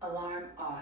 Alarm off.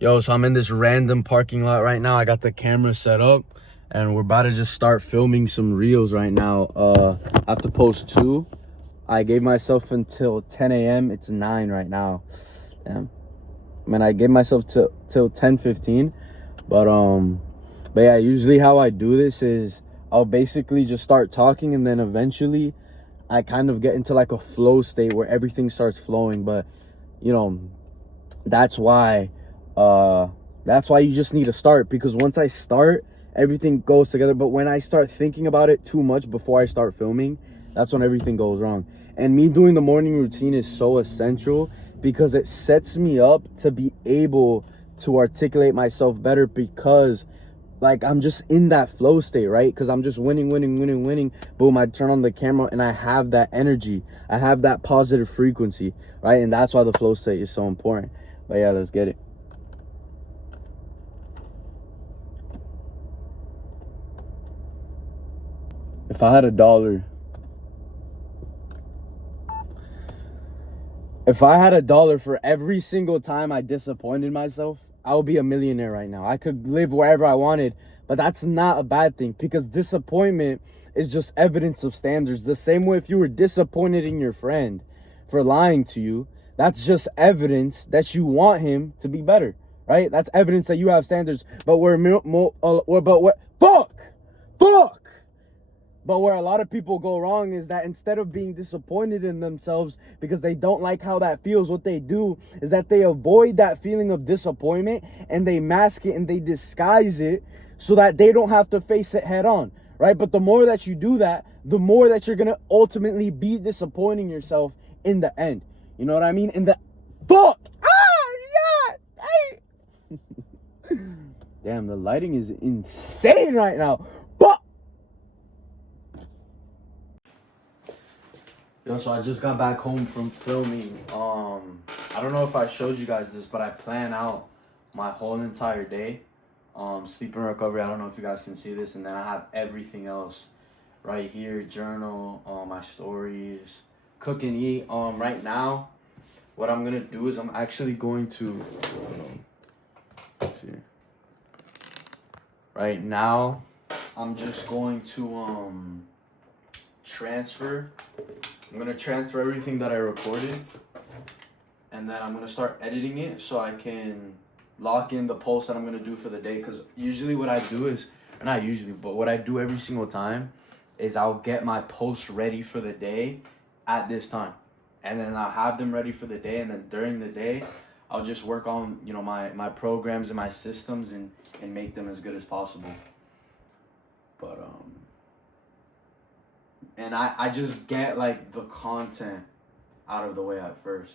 Yo, so I'm in this random parking lot right now. I got the camera set up and we're about to just start filming some reels right now. I have to post 2. I gave myself until 10 a.m. It's 9 right now. Damn. I mean, I gave myself till 10:15. But yeah, usually how I do this is I'll basically just start talking and then eventually I kind of get into like a flow state where everything starts flowing. But you know, that's why you just need to start, because once I start, everything goes together. But when I start thinking about it too much before I start filming, that's when everything goes wrong. And me doing the morning routine is so essential because it sets me up to be able to articulate myself better, because like I'm just in that flow state, right? Because I'm just winning. Boom, I turn on the camera and I have that energy. I have that positive frequency, right? And that's why the flow state is so important. But yeah, let's get it. If I had $1 for every single time I disappointed myself, I would be a millionaire right now. I could live wherever I wanted, but that's not a bad thing, because disappointment is just evidence of standards. The same way if you were disappointed in your friend for lying to you, that's just evidence that you want him to be better, right? That's evidence that you have standards. But But where a lot of people go wrong is that instead of being disappointed in themselves because they don't like how that feels, what they do is that they avoid that feeling of disappointment and they mask it and they disguise it so that they don't have to face it head on, right? But the more that you do that, the more that you're going to ultimately be disappointing yourself in the end. You know what I mean? Damn, the lighting is insane right now. Yo, so I just got back home from filming. I don't know if I showed you guys this, but I plan out my whole entire day. Sleep and recovery, I don't know if you guys can see this, and then I have everything else right here. Journal, my stories, cook and eat. Right now, what I'm gonna do is I'm actually going to see. Right now, I'm just going to transfer. I'm gonna transfer everything that I recorded, and then I'm gonna start editing it so I can lock in the post that I'm gonna do for the day. Because usually what I do is, not usually, but what I do every single time is I'll get my posts ready for the day at this time, and then I'll have them ready for the day, and then during the day I'll just work on, you know, my programs and my systems and make them as good as possible. But and I just get like the content out of the way at first.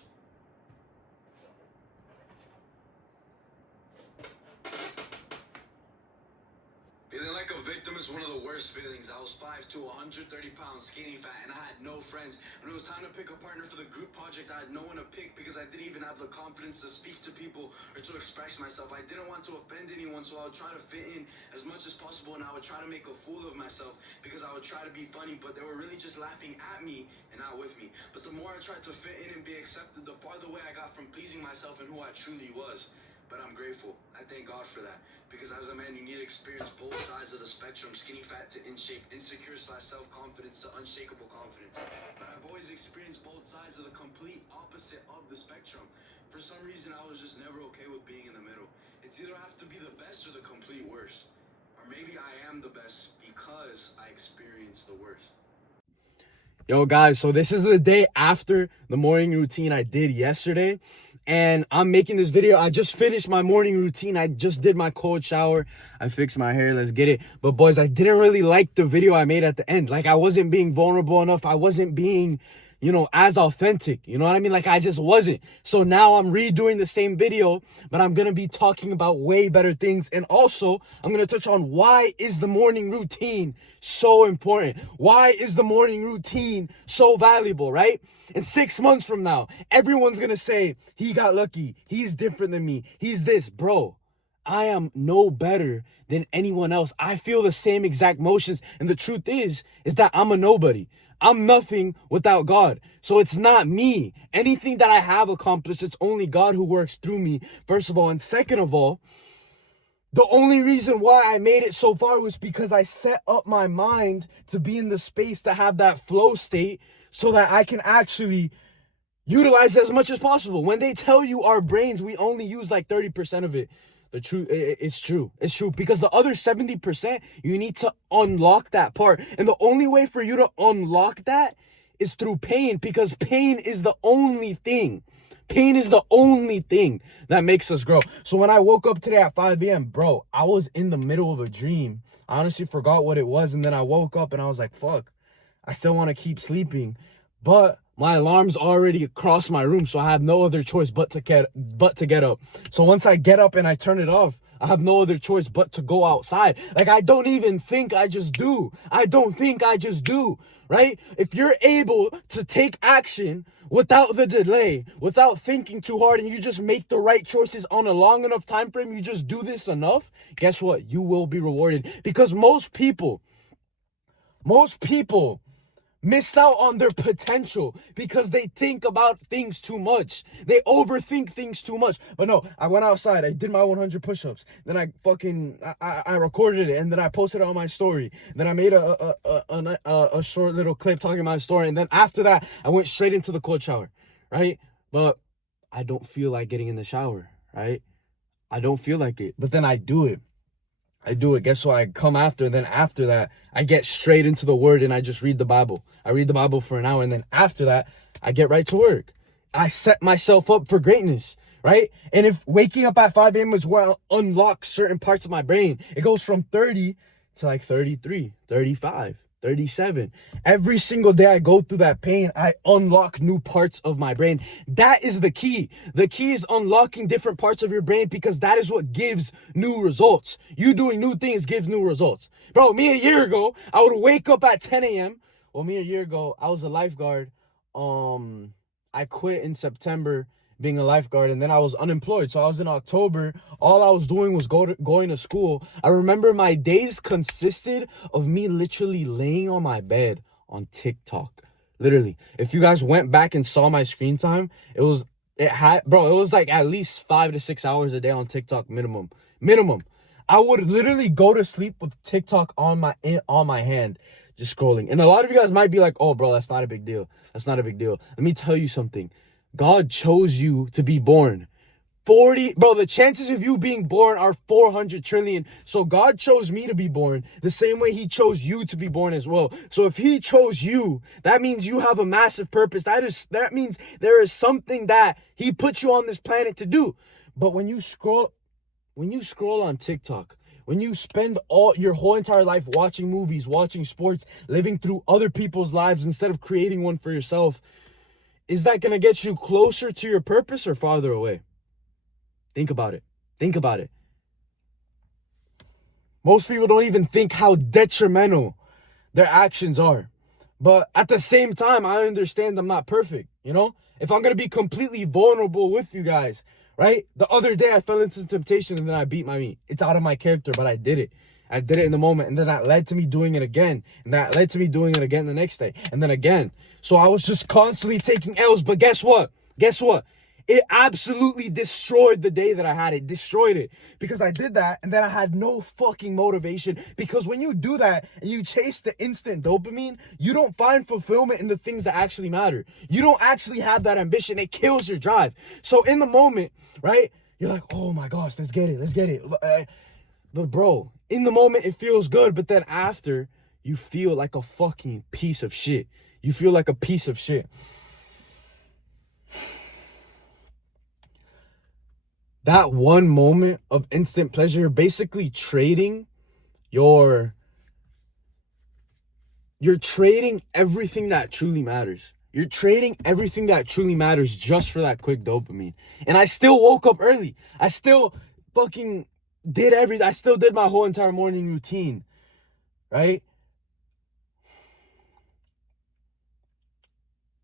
Feeling like a victim is one of the worst worst feelings. I was 5'2", 130 pounds, skinny fat, and I had no friends. When it was time to pick a partner for the group project, I had no one to pick because I didn't even have the confidence to speak to people or to express myself. I didn't want to offend anyone, so I would try to fit in as much as possible, and I would try to make a fool of myself because I would try to be funny, but they were really just laughing at me and not with me. But the more I tried to fit in and be accepted, the farther away I got from pleasing myself and who I truly was. But I'm grateful. I thank God for that. Because as a man, you need to experience both sides of the spectrum. Skinny fat to in shape, insecure / self-confidence to unshakable confidence. But I've always experienced both sides of the complete opposite of the spectrum. For some reason, I was just never okay with being in the middle. It's either I have to be the best or the complete worst. Or maybe I am the best because I experienced the worst. Yo guys, so this is the day after the morning routine I did yesterday, and I'm making this video. I just finished my morning routine. I just did my cold shower. I fixed my hair. Let's get it. But boys, I didn't really like the video I made at the end. Like, I wasn't being vulnerable enough. I wasn't being, as authentic. You know what I mean? Like, I just wasn't. So now I'm redoing the same video, but I'm going to be talking about way better things. And also, I'm going to touch on why is the morning routine so important? Why is the morning routine so valuable, right? And 6 months from now, everyone's going to say, he got lucky. He's different than me. He's this. Bro, I am no better than anyone else. I feel the same exact motions. And the truth is that I'm a nobody. I'm nothing without God. So it's not me. Anything that I have accomplished, it's only God who works through me, first of all. And second of all, the only reason why I made it so far was because I set up my mind to be in the space to have that flow state so that I can actually utilize it as much as possible. When they tell you our brains, we only use like 30% of it. The truth, it's true. It's true. Because the other 70%, you need to unlock that part. And the only way for you to unlock that is through pain, because pain is the only thing. Pain is the only thing that makes us grow. So when I woke up today at 5 a.m., bro, I was in the middle of a dream. I honestly forgot what it was. And then I woke up and I was like, fuck, I still want to keep sleeping. But my alarm's already across my room, so I have no other choice but to get up. So once I get up and I turn it off, I have no other choice but to go outside. Like, I don't even think, I just do. I don't think, I just do, right? If you're able to take action without the delay, without thinking too hard, and you just make the right choices on a long enough time frame, you just do this enough, guess what? You will be rewarded. Because most people miss out on their potential because they think about things too much. They overthink things too much. But no, I went outside. I did my 100 push-ups. Then I recorded it, and then I posted it on my story. Then I made a short little clip talking about my story. And then after that, I went straight into the cold shower, right? But I don't feel like getting in the shower, right? I don't feel like it. But then I do it. Guess what? I come after, and then after that, I get straight into the word and I just read the Bible. I read the Bible for an hour, and then after that, I get right to work. I set myself up for greatness, right? And if waking up at 5 a.m. is where I unlock certain parts of my brain, it goes from 30 to like 33, 35, 37. Every single day I go through that pain, I unlock new parts of my brain. That is the key. The key is unlocking different parts of your brain, because that is what gives new results. You doing new things gives new results. Bro, me a year ago, I would wake up at 10 a.m. Well, me a year ago, I was a lifeguard. I quit in September being a lifeguard, and then I was unemployed. So I was in October. All I was doing was going to school. I remember my days consisted of me literally laying on my bed on TikTok. Literally. If you guys went back and saw my screen time, it was like at least 5 to 6 hours a day on TikTok minimum. I would literally go to sleep with TikTok on my hand, just scrolling. And a lot of you guys might be like, oh, bro, that's not a big deal. That's not a big deal. Let me tell you something. God chose you to be born. The chances of you being born are 400 trillion. So God chose me to be born the same way he chose you to be born as well. So if he chose you, that means you have a massive purpose. That means there is something that he put you on this planet to do. But when you scroll on TikTok, when you spend your whole entire life watching movies, watching sports, living through other people's lives instead of creating one for yourself, is that going to get you closer to your purpose or farther away? Think about it. Most people don't even think how detrimental their actions are. But at the same time, I understand I'm not perfect, you know? If I'm going to be completely vulnerable with you guys, right? The other day I fell into temptation and then I beat my meat. It's out of my character, but I did it. I did it in the moment, and then that led to me doing it again. And that led to me doing it again the next day, and then again. So I was just constantly taking L's, but guess what? Guess what? It absolutely destroyed the day that I had it. Destroyed it. Because I did that, and then I had no fucking motivation. Because when you do that, and you chase the instant dopamine, you don't find fulfillment in the things that actually matter. You don't actually have that ambition. It kills your drive. So in the moment, right? You're like, oh my gosh, let's get it. Let's get it. But bro, in the moment, it feels good. But then after, you feel like a fucking piece of shit. You feel like a piece of shit. That one moment of instant pleasure, you're basically trading you're trading everything that truly matters. You're trading everything that truly matters just for that quick dopamine. And I still woke up early. I still fucking I still did my whole entire morning routine, right?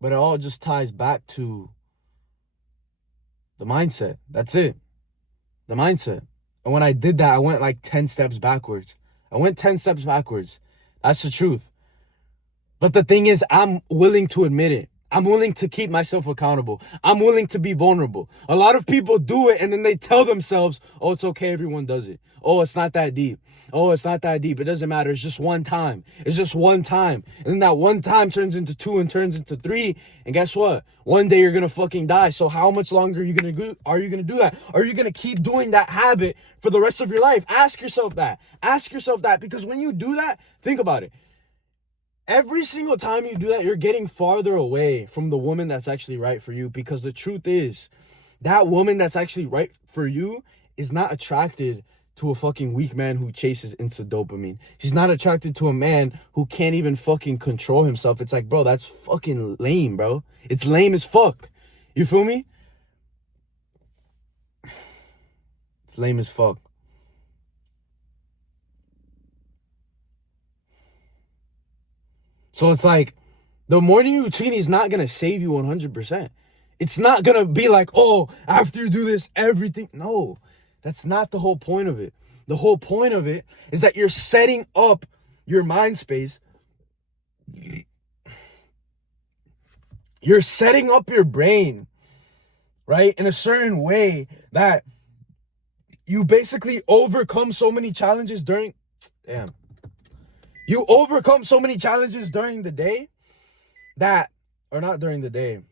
But it all just ties back to the mindset. That's it. The mindset. And when I did that, I went like 10 steps backwards. That's the truth. But the thing is, I'm willing to admit it. I'm willing to keep myself accountable. I'm willing to be vulnerable. A lot of people do it and then they tell themselves, oh, it's okay, everyone does it. Oh, it's not that deep. Oh, it's not that deep. It doesn't matter. It's just one time. It's just one time. And then that one time turns into 2 and turns into 3. And guess what? One day you're going to fucking die. So how much longer are you going to do that? Are you going to keep doing that habit for the rest of your life? Ask yourself that. Ask yourself that, because when you do that, think about it. Every single time you do that, you're getting farther away from the woman that's actually right for you, because the truth is, that woman that's actually right for you is not attracted to a fucking weak man who chases instant dopamine. She's not attracted to a man who can't even fucking control himself. It's like, bro, that's fucking lame, bro. It's lame as fuck. You feel me? It's lame as fuck. So it's like, the morning routine is not going to save you 100%. It's not going to be like, oh, after you do this, everything. No, that's not the whole point of it. The whole point of it is that you're setting up your mind space. You're setting up your brain, right, in a certain way that you basically overcome so many challenges during the day that, or not during the day.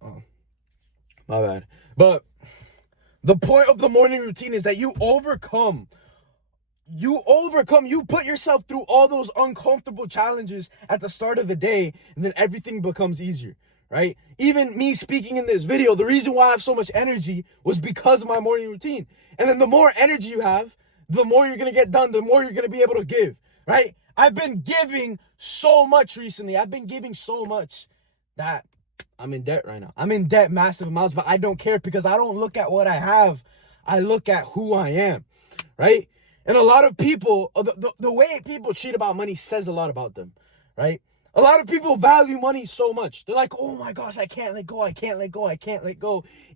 Oh, my bad. But the point of the morning routine is that you put yourself through all those uncomfortable challenges at the start of the day, and then everything becomes easier, right? Even me speaking in this video, the reason why I have so much energy was because of my morning routine. And then the more energy you have, the more you're going to get done, the more you're going to be able to give, right? I've been giving so much recently. I've been giving so much that I'm in debt right now. I'm in debt massive amounts, but I don't care, because I don't look at what I have. I look at who I am, right? And a lot of people, the way people treat about money says a lot about them, right? A lot of people value money so much. They're like, oh my gosh, I can't let go.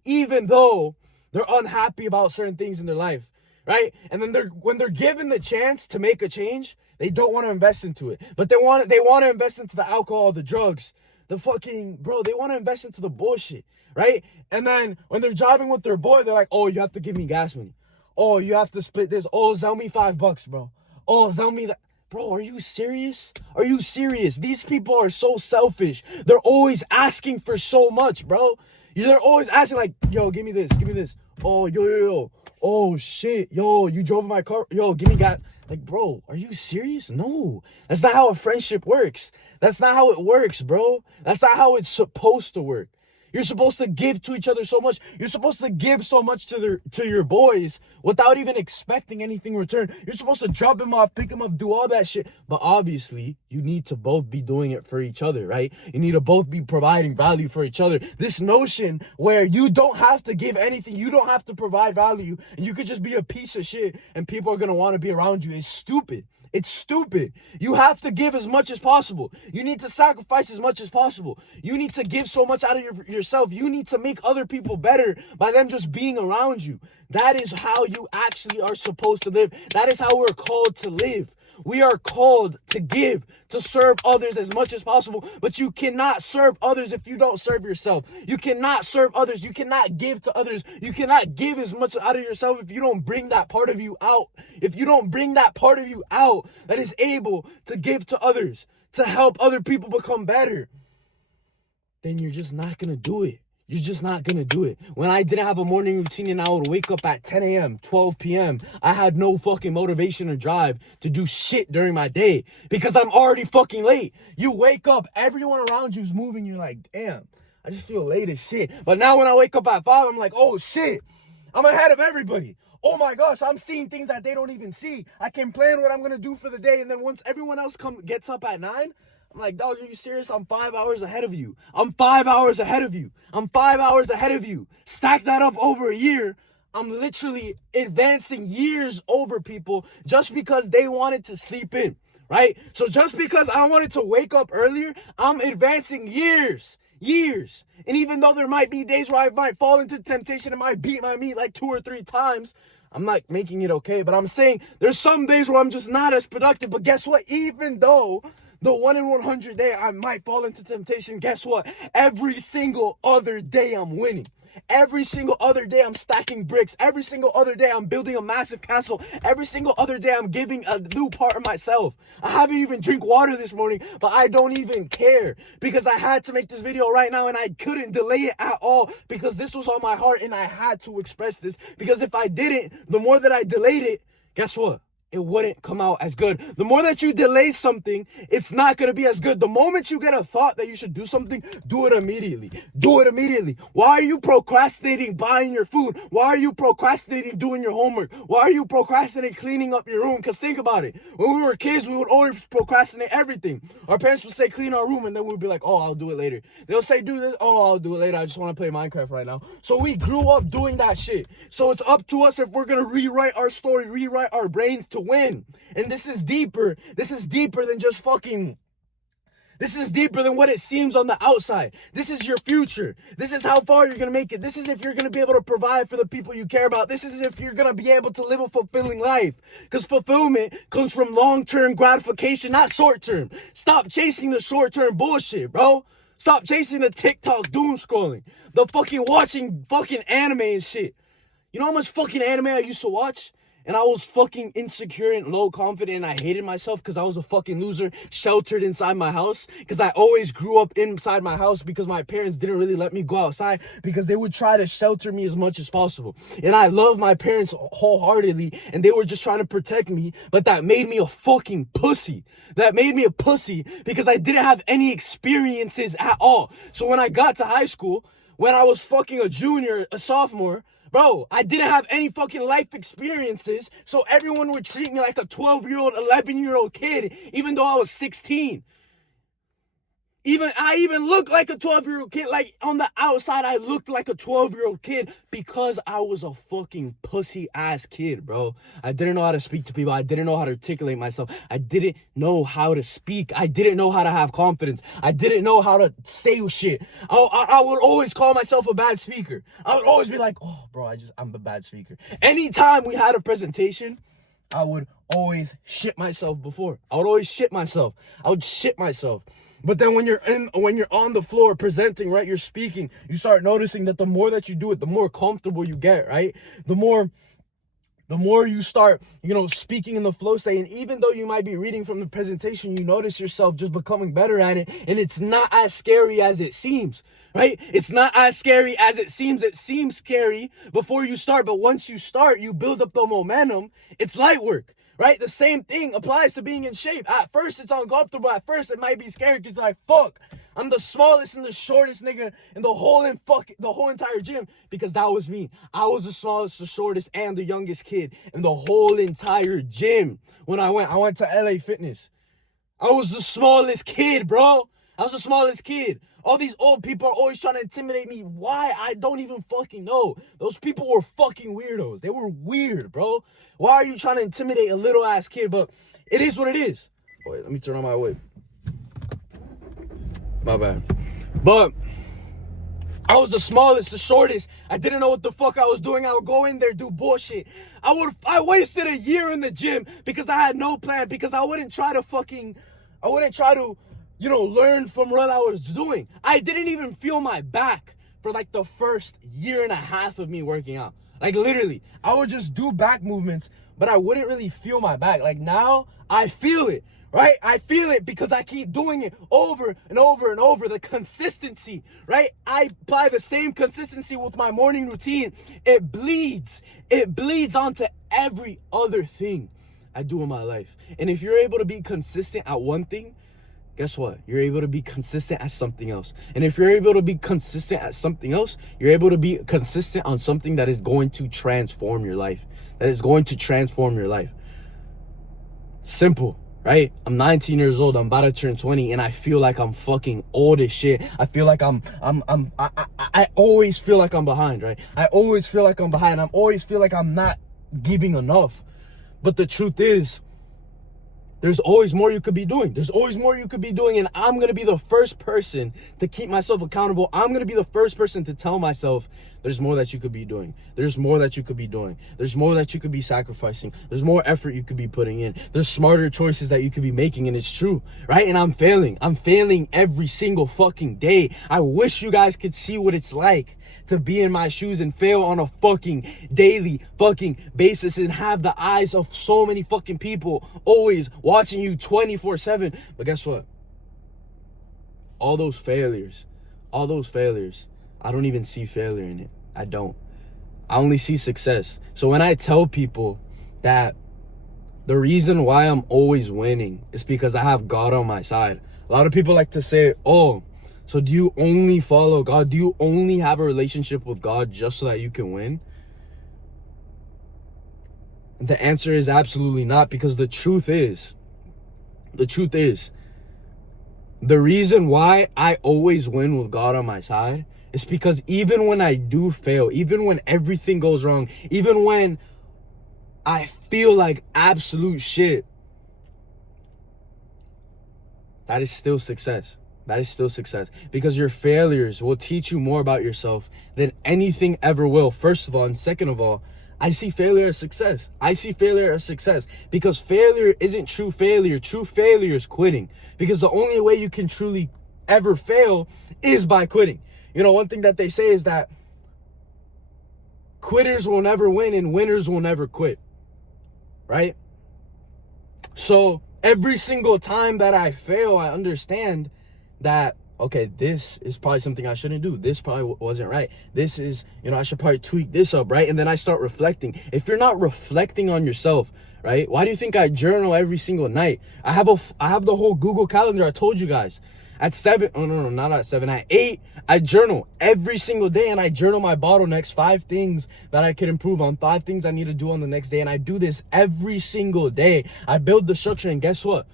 Even though they're unhappy about certain things in their life, right? And then when they're given the chance to make a change, they don't want to invest into it. But they want to invest into the alcohol, the drugs, they want to invest into the bullshit, right? And then when they're driving with their boy, they're like, oh, you have to give me gas money. Oh, you have to split this. Oh, sell me $5, bro. Oh, sell me that. Bro, are you serious? Are you serious? These people are so selfish. They're always asking for so much, bro. They're always asking like, yo, give me this. Oh, yo. Oh, shit. Yo, you drove my car. Yo, give me gas. Like, bro, are you serious? No. That's not how a friendship works. That's not how it works, bro. That's not how it's supposed to work. You're supposed to give to each other so much. You're supposed to give so much to your boys without even expecting anything in return. You're supposed to drop them off, pick them up, do all that shit. But obviously, you need to both be doing it for each other, right? You need to both be providing value for each other. This notion where you don't have to give anything, you don't have to provide value, and you could just be a piece of shit and people are going to want to be around you is stupid. It's stupid. You have to give as much as possible. You need to sacrifice as much as possible. You need to give so much out of yourself. You need to make other people better by them just being around you. That is how you actually are supposed to live. That is how we're called to live. We are called to give, to serve others as much as possible, but you cannot serve others if you don't serve yourself. You cannot serve others. You cannot give to others. You cannot give as much out of yourself if you don't bring that part of you out. If you don't bring that part of you out that is able to give to others, to help other people become better, then you're just not going to do it. You're just not going to do it. When I didn't have a morning routine and I would wake up at 10 a.m., 12 p.m., I had no fucking motivation or drive to do shit during my day because I'm already fucking late. You wake up, everyone around you is moving. You're like, damn, I just feel late as shit. But now when I wake up at 5, I'm like, oh shit, I'm ahead of everybody. Oh my gosh, I'm seeing things that they don't even see. I can plan what I'm going to do for the day. And then once everyone else gets up at 9, I'm like, dog, are you serious? I'm 5 hours ahead of you. I'm 5 hours ahead of you. I'm 5 hours ahead of you. Stack that up over a year. I'm literally advancing years over people just because they wanted to sleep in, right? So just because I wanted to wake up earlier, I'm advancing years. And even though there might be days where I might fall into temptation and might beat my meat like 2 or 3 times, I'm not making it okay. But I'm saying there's some days where I'm just not as productive. But guess what? Even though the 1 in 100 day I might fall into temptation, guess what? Every single other day I'm winning. Every single other day I'm stacking bricks. Every single other day I'm building a massive castle. Every single other day I'm giving a new part of myself. I haven't even drank water this morning, but I don't even care because I had to make this video right now and I couldn't delay it at all because this was on my heart and I had to express this because if I didn't, the more that I delayed it, guess what? It wouldn't come out as good. The more that you delay something, it's not going to be as good. The moment you get a thought that you should do something, do it immediately. Do it immediately. Why are you procrastinating buying your food? Why are you procrastinating doing your homework? Why are you procrastinating cleaning up your room? Because think about it. When we were kids, we would always procrastinate everything. Our parents would say, clean our room, and then we'd be like, oh, I'll do it later. They'll say, do this. Oh, I'll do it later. I just want to play Minecraft right now. So we grew up doing that shit. So it's up to us if we're going to rewrite our story, rewrite our brains to win. And this is deeper. This is deeper than just fucking... This is deeper than what it seems on the outside. This is your future. This is how far you're going to make it. This is if you're going to be able to provide for the people you care about. This is if you're going to be able to live a fulfilling life. Because fulfillment comes from long-term gratification, not short-term. Stop chasing the short-term bullshit, bro. Stop chasing the TikTok doom scrolling. The fucking watching fucking anime and shit. You know how much fucking anime I used to watch? And I was fucking insecure and low confident and I hated myself because I was a fucking loser sheltered inside my house. Because I always grew up inside my house because my parents didn't really let me go outside because they would try to shelter me as much as possible. And I love my parents wholeheartedly and they were just trying to protect me. But that made me a fucking pussy. That made me a pussy because I didn't have any experiences at all. So when I got to high school, when I was fucking a junior, a sophomore, bro, I didn't have any fucking life experiences, so everyone would treat me like a 12-year-old, 11-year-old kid, even though I was 16. I even looked like a 12-year-old kid. Like, on the outside, I looked like a 12-year-old kid because I was a fucking pussy-ass kid, bro. I didn't know how to speak to people. I didn't know how to articulate myself. I didn't know how to speak. I didn't know how to have confidence. I didn't know how to say shit. I would always call myself a bad speaker. I would always be like, oh, bro, I'm a bad speaker. Anytime we had a presentation, I would always shit myself before. I would always shit myself. I would shit myself. But then when you're on the floor presenting, right, you're speaking, you start noticing that the more that you do it, the more comfortable you get, right? The more you start, speaking in the flow state, and even though you might be reading from the presentation, you notice yourself just becoming better at it, and it's not as scary as it seems, right? It's not as scary as it seems. It seems scary before you start, but once you start, you build up the momentum. It's light work. Right? The same thing applies to being in shape. At first, it's uncomfortable. At first, it might be scary because you're like, fuck, I'm the smallest and the shortest nigga in the whole entire gym, because that was me. I was the smallest, the shortest, and the youngest kid in the whole entire gym. When I went to LA Fitness. I was the smallest kid, bro. I was the smallest kid. All these old people are always trying to intimidate me. Why? I don't even fucking know. Those people were fucking weirdos. They were weird, bro. Why are you trying to intimidate a little ass kid? But It is what it is. Wait, let me turn on my whip. My bad. But I was the smallest, the shortest. I didn't know what the fuck I was doing. I would go in there, do bullshit. I wasted a year in the gym because I had no plan, because I wouldn't try to, learn from what I was doing. I didn't even feel my back for like the first year and a half of me working out. Like literally, I would just do back movements, but I wouldn't really feel my back. Like now I feel it. Right? I feel it because I keep doing it over and over and over. The consistency, right? I apply the same consistency with my morning routine. It bleeds. It bleeds onto every other thing I do in my life. And if you're able to be consistent at one thing, guess what? You're able to be consistent at something else. And if you're able to be consistent at something else, you're able to be consistent on something that is going to transform your life. That is going to transform your life. Simple. Right? I'm 19 years old. I'm about to turn 20 and I feel like I'm fucking old as shit. I feel like I always feel like I'm behind, right? I always feel like I'm behind. I always feel like I'm not giving enough. But the truth is, there's always more you could be doing. There's always more you could be doing. And I'm going to be the first person to keep myself accountable. I'm going to be the first person to tell myself there's more that you could be doing. There's more that you could be doing. There's more that you could be sacrificing. There's more effort you could be putting in. There's smarter choices that you could be making. And it's true, right? And I'm failing. I'm failing every single fucking day. I wish you guys could see what it's like to be in my shoes and fail on a fucking daily fucking basis and have the eyes of so many fucking people always watching you 24/7. But guess what? All those failures, I don't even see failure in it. I don't. I only see success. So when I tell people that the reason why I'm always winning is because I have God on my side, a lot of people like to say, oh, so do you only follow God? Do you only have a relationship with God just so that you can win? The answer is absolutely not, because the truth is, the reason why I always win with God on my side is because even when I do fail, even when everything goes wrong, even when I feel like absolute shit, that is still success. That is still success, because your failures will teach you more about yourself than anything ever will. First of all, and second of all, I see failure as success. I see failure as success because failure isn't true failure. True failure is quitting, because the only way you can truly ever fail is by quitting. You know, one thing that they say is that quitters will never win and winners will never quit, right? So every single time that I fail, I understand that, okay, this is probably something I shouldn't do. This probably wasn't right. This is, I should probably tweak this up, right? And then I start reflecting. If you're not reflecting on yourself, right? Why do you think I journal every single night? I have the whole Google Calendar. I told you guys. At 7, oh no, not at 7, at 8, I journal every single day, and I journal my bottlenecks, 5 things that I could improve on, 5 things I need to do on the next day. And I do this every single day. I build the structure, and guess what?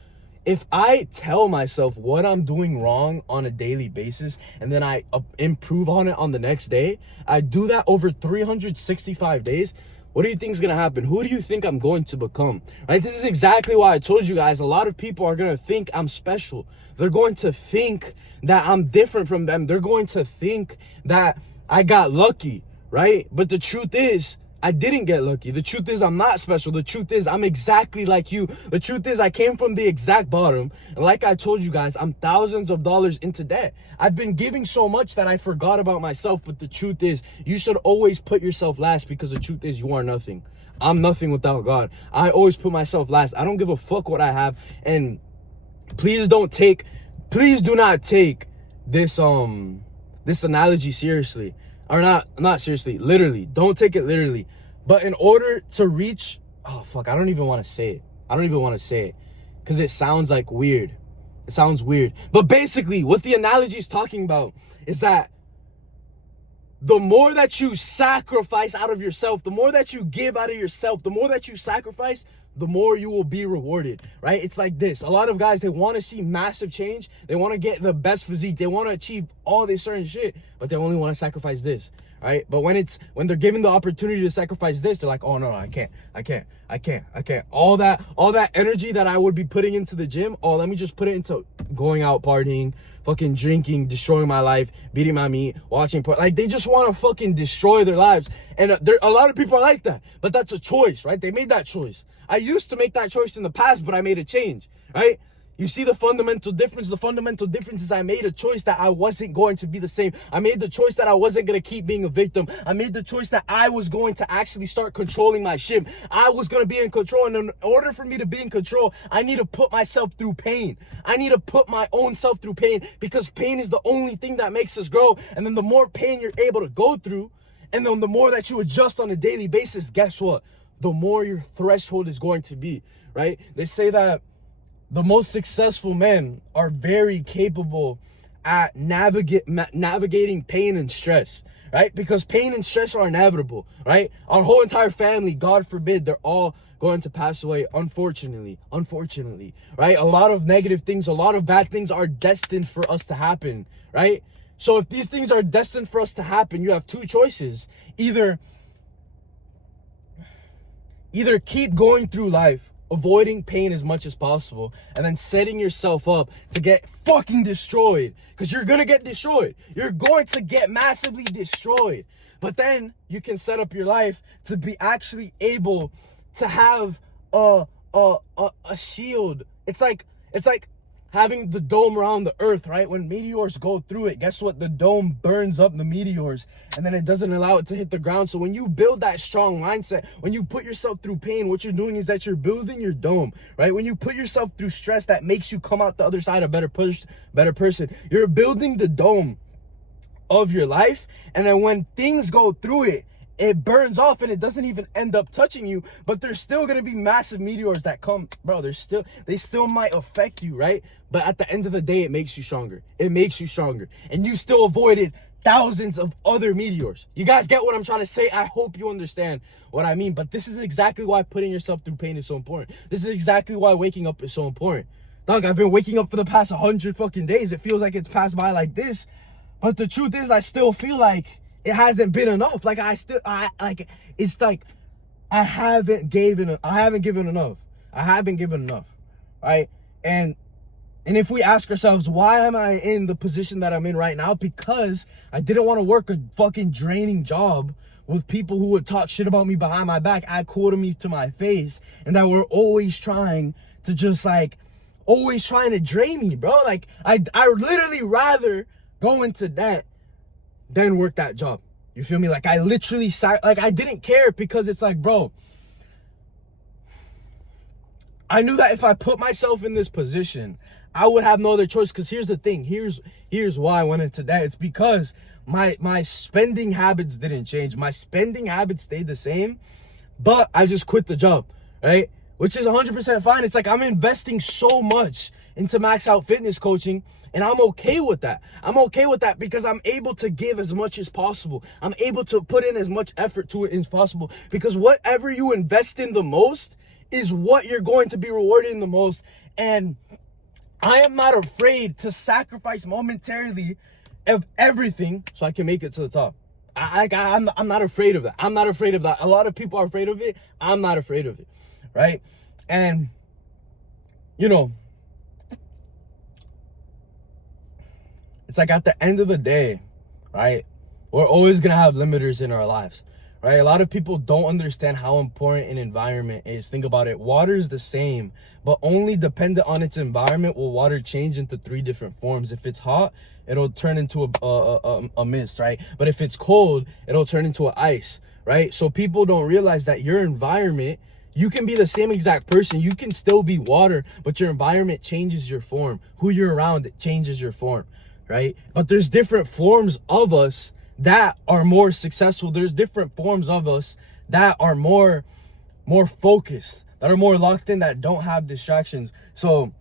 If I tell myself what I'm doing wrong on a daily basis and then I improve on it on the next day, I do that over 365 days, what do you think is going to happen? Who do you think I'm going to become? Right? This is exactly why I told you guys, a lot of people are going to think I'm special. They're going to think that I'm different from them. They're going to think that I got lucky, right? But the truth is, I didn't get lucky. The truth is, I'm not special. The truth is, I'm exactly like you. The truth is, I came from the exact bottom. And like I told you guys, I'm thousands of dollars into debt. I've been giving so much that I forgot about myself. But the truth is, you should always put yourself last, because the truth is, you are nothing. I'm nothing without God. I always put myself last. I don't give a fuck what I have. And please do not take this analogy seriously. Or not seriously, literally. Don't take it literally. But in order to reach, I don't even want to say it. Because it sounds like weird. It sounds weird. But basically, what the analogy is talking about is that the more that you sacrifice out of yourself, the more that you give out of yourself, the more that you sacrifice, the more you will be rewarded, right? It's like this. A lot of guys, they want to see massive change. They want to get the best physique. They want to achieve all this certain shit, but they only want to sacrifice this, right? But when they're given the opportunity to sacrifice this, they're like, oh no, I can't. All that energy that I would be putting into the gym, let me just put it into going out partying, fucking drinking, destroying my life, beating my meat, watching porn. Like, they just want to fucking destroy their lives. And a lot of people are like that, but that's a choice, right? They made that choice. I used to make that choice in the past, but I made a change, right? You see the fundamental difference? The fundamental difference is I made a choice that I wasn't going to be the same. I made the choice that I wasn't going to keep being a victim. I made the choice that I was going to actually start controlling my ship. I was going to be in control. And in order for me to be in control, I need to put myself through pain. I need to put my own self through pain, because pain is the only thing that makes us grow. And then the more pain you're able to go through, and then the more that you adjust on a daily basis, guess what? The more your threshold is going to be, right? They say that the most successful men are very capable at navigating pain and stress, right? Because pain and stress are inevitable, right? Our whole entire family, God forbid, they're all going to pass away, unfortunately, right? A lot of negative things, a lot of bad things are destined for us to happen, right? So if these things are destined for us to happen, you have two choices. Either keep going through life, avoiding pain as much as possible, and then setting yourself up to get fucking destroyed, because you're gonna get destroyed. You're going to get massively destroyed. But then you can set up your life to be actually able to have a shield. It's like having the dome around the earth, right? When meteors go through it, guess what? The dome burns up the meteors, and then it doesn't allow it to hit the ground. So when you build that strong mindset, when you put yourself through pain, what you're doing is that you're building your dome, right? When you put yourself through stress, that makes you come out the other side a better person. You're building the dome of your life, and then when things go through it, it burns off and it doesn't even end up touching you, but there's still gonna be massive meteors that come, bro. They still might affect you, right? But at the end of the day, it makes you stronger. And you still avoided thousands of other meteors. You guys get what I'm trying to say? I hope you understand what I mean. But this is exactly why putting yourself through pain is so important. This is exactly why waking up is so important. Dog, I've been waking up for the past 100 fucking days. It feels like it's passed by like this. But the truth is, I still feel like it hasn't been enough. Like, I haven't given enough. Right? And if we ask ourselves, why am I in the position that I'm in right now? Because I didn't want to work a fucking draining job with people who would talk shit about me behind my back, act cool to me to my face, and that were always trying to drain me, bro. Like, I literally rather go into debt than work that job. You feel me? Like, I literally, I didn't care, because it's like, bro, I knew that if I put myself in this position, I would have no other choice. Because here's the thing. Here's why I went into debt. It's because my spending habits didn't change. My spending habits stayed the same, but I just quit the job, right? Which is 100% fine. It's like I'm investing so much into Max Out Fitness coaching, and I'm okay with that. I'm okay with that because I'm able to give as much as possible. I'm able to put in as much effort to it as possible, because whatever you invest in the most is what you're going to be rewarded in the most. And I am not afraid to sacrifice momentarily of everything so I can make it to the top. I'm not afraid of that. I'm not afraid of that. A lot of people are afraid of it. I'm not afraid of it, right? And, you know, it's like at the end of the day, right, we're always going to have limiters in our lives, right? A lot of people don't understand how important an environment is. Think about it. Water is the same, but only dependent on its environment will water change into 3 different forms. If it's hot, it'll turn into a mist, right? But if it's cold, it'll turn into an ice, right? So people don't realize that your environment, you can be the same exact person. You can still be water, but your environment changes your form. Who you're around, it changes your form, right? But there's different forms of us that are more successful. There's different forms of us that are more focused, that are more locked in, that don't have distractions. So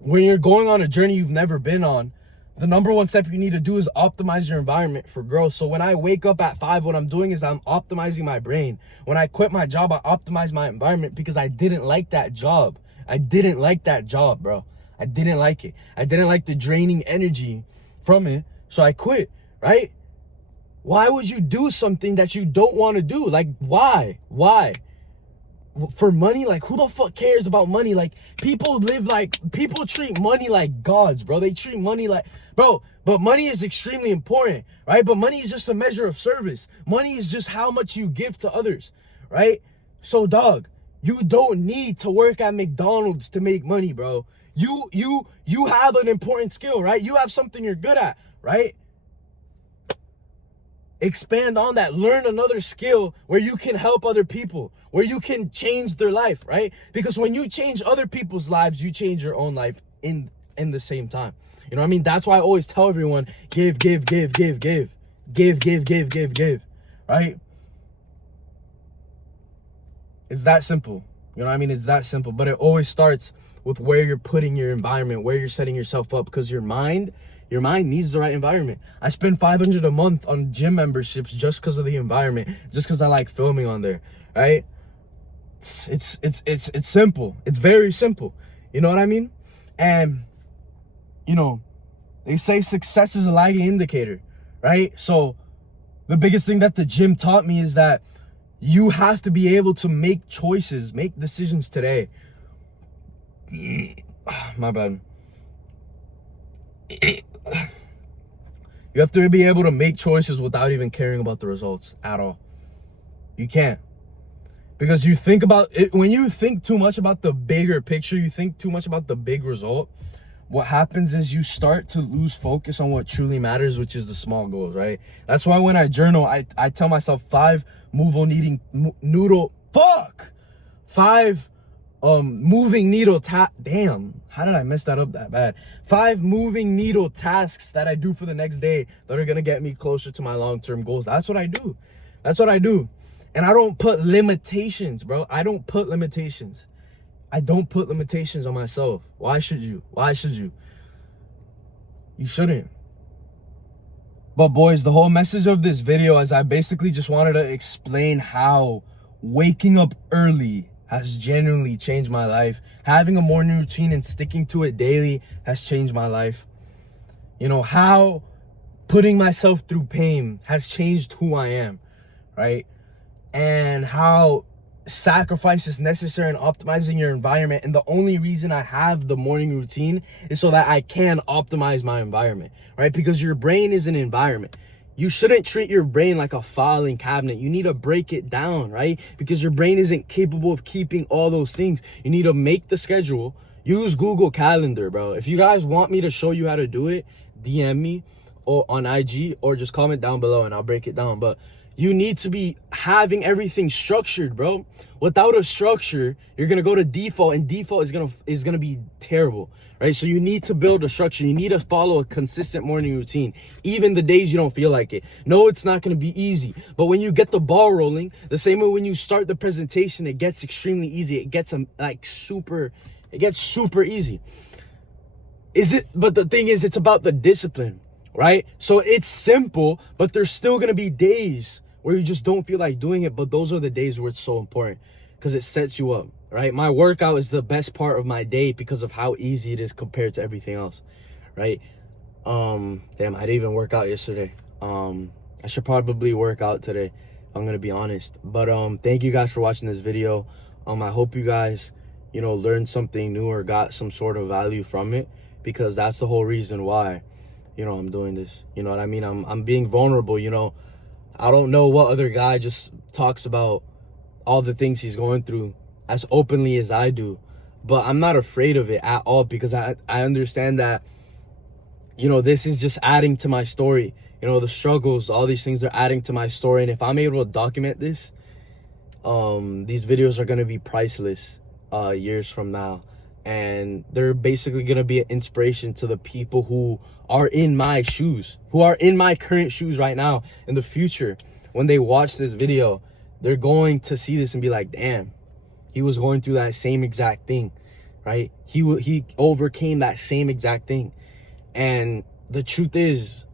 when you're going on a journey you've never been on, the number one step you need to do is optimize your environment for growth. So when I wake up at 5, what I'm doing is I'm optimizing my brain. When I quit my job, I optimized my environment because I didn't like that job. I didn't like that job, bro. I didn't like it. I didn't like the draining energy from it. So I quit, right? Why would you do something that you don't want to do? Like, why? For money? Like, who the fuck cares about money? Like, people treat money like gods, bro. They treat money like, bro, but money is extremely important, right? But money is just a measure of service. Money is just how much you give to others, right? So, dog, you don't need to work at McDonald's to make money, bro. You have an important skill, right? You have something you're good at, right? Expand on that. Learn another skill where you can help other people, where you can change their life, right? Because when you change other people's lives, you change your own life in the same time. You know what I mean? That's why I always tell everyone, give, right? It's that simple. You know what I mean? It's that simple. But it always starts with where you're putting your environment, where you're setting yourself up, because your mind needs the right environment. I spend $500 a month on gym memberships just because of the environment, just because I like filming on there, right? It's simple. It's very simple. You know what I mean? And, you know, they say success is a lagging indicator, right? So the biggest thing that the gym taught me is that you have to be able to make choices, make decisions today. My bad. You have to be able to make choices without even caring about the results at all. You can't. Because you think about it, when you think too much about the bigger picture, you think too much about the big result, what happens is you start to lose focus on what truly matters, which is the small goals, right? That's why when I journal, I tell myself 5 moving needle damn, how did I mess that up that bad? 5 moving needle tasks that I do for the next day that are gonna get me closer to my long-term goals. That's what I do. And I don't put limitations, bro. I don't put limitations on myself. Why should you? You shouldn't. But boys, the whole message of this video is I basically just wanted to explain how waking up early has genuinely changed my life. Having a morning routine and sticking to it daily has changed my life. You know, how putting myself through pain has changed who I am, right? And how sacrifice is necessary in optimizing your environment. And the only reason I have the morning routine is so that I can optimize my environment, right? Because your brain is an environment. You shouldn't treat your brain like a filing cabinet. You need to break it down, right? Because your brain isn't capable of keeping all those things. You need to make the schedule. Use Google Calendar, bro. If you guys want me to show you how to do it, DM me or on IG or just comment down below and I'll break it down. But you need to be having everything structured, bro. Without a structure, you're gonna go to default, and default is gonna be terrible, right? So you need to build a structure. You need to follow a consistent morning routine, even the days you don't feel like it. No, it's not gonna be easy, but when you get the ball rolling, the same way when you start the presentation, it gets extremely easy. It gets super easy. But the thing is, it's about the discipline, right? So it's simple, but there's still gonna be days where you just don't feel like doing it. But those are the days where it's so important because it sets you up, right? My workout is the best part of my day because of how easy it is compared to everything else, right? Damn, I didn't even work out yesterday. I should probably work out today, I'm gonna be honest. But thank you guys for watching this video. I hope you guys, you know, learned something new or got some sort of value from it, because that's the whole reason why, you know, I'm doing this. You know what I mean? I'm being vulnerable. You know, I don't know what other guy just talks about all the things he's going through as openly as I do, but I'm not afraid of it at all, because I understand that, you know, this is just adding to my story. You know, the struggles, all these things are adding to my story. And if I'm able to document this, these videos are going to be priceless years from now. And they're basically going to be an inspiration to the people who are in my shoes, who are in my current shoes right now. In the future, when they watch this video, they're going to see this and be like, damn, he was going through that same exact thing, right? He overcame that same exact thing. And the truth is,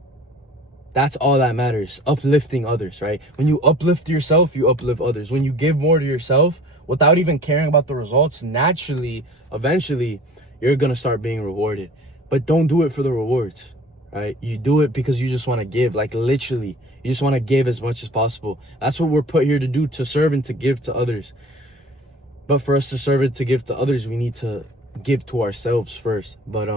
that's all that matters. Uplifting others, right? When you uplift yourself, you uplift others. When you give more to yourself without even caring about the results, naturally, eventually, you're going to start being rewarded. But don't do it for the rewards. right? You do it because you just want to give, like literally. You just want to give as much as possible. That's what we're put here to do, to serve and to give to others. But for us to serve and to give to others, we need to give to ourselves first. But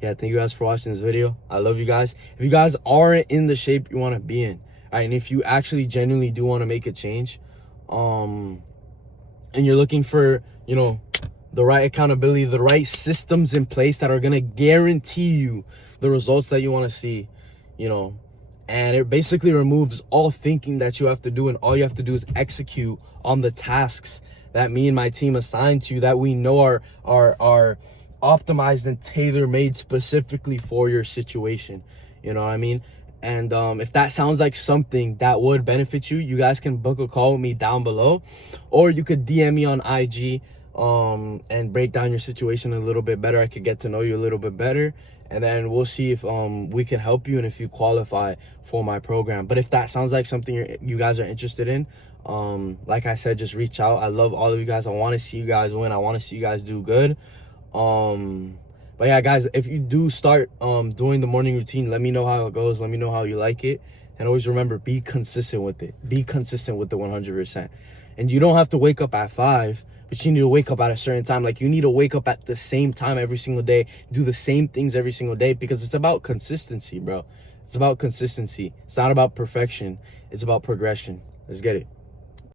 yeah, thank you guys for watching this video. I love you guys. If you guys aren't in the shape you want to be in, all right, and if you actually genuinely do want to make a change, and you're looking for, you know, the right accountability, the right systems in place that are gonna guarantee you the results that you want to see, you know, and it basically removes all thinking that you have to do, and all you have to do is execute on the tasks that me and my team assigned to you, that we know are optimized and tailor-made specifically for your situation. You know what I mean? And if that sounds like something that would benefit you, you guys can book a call with me down below, or you could DM me on IG and break down your situation a little bit better. I could get to know you a little bit better, and then we'll see if we can help you and if you qualify for my program. But if that sounds like something you guys are interested in, like I said, just reach out. I love all of you guys. I want to see you guys win. I want to see you guys do good. But yeah, guys, if you do start doing the morning routine, let me know how it goes. Let me know how you like it. And always remember, be consistent with it. Be consistent with the 100%. And you don't have to wake up at 5, but you need to wake up at a certain time. Like, you need to wake up at the same time every single day, do the same things every single day, because it's about consistency, bro. It's about consistency. It's not about perfection. It's about progression. Let's get it.